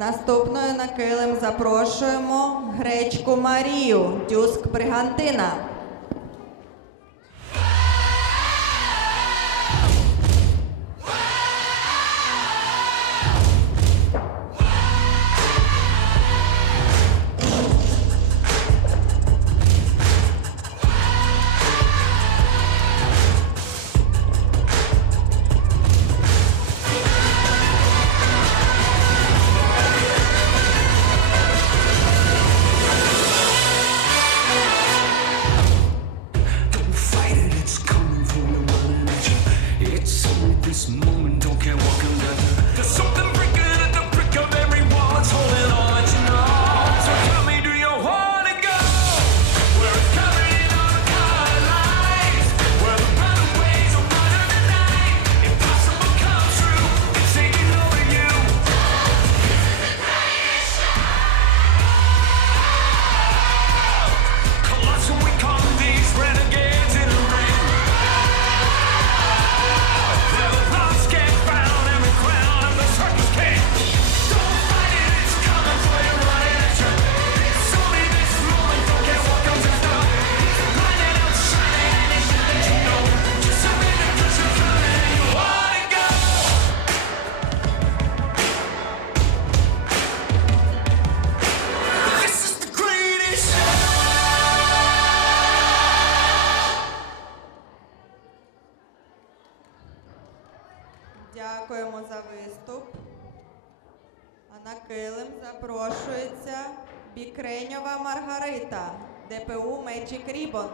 Наступною на килим запрошуємо гречку Марію, дюск Бригантина. this moment, don't care what can gather. There's something. Дякуємо за виступ. А на килим запрошується Бікреньова Маргарита, ДПУ Меджік Рібон.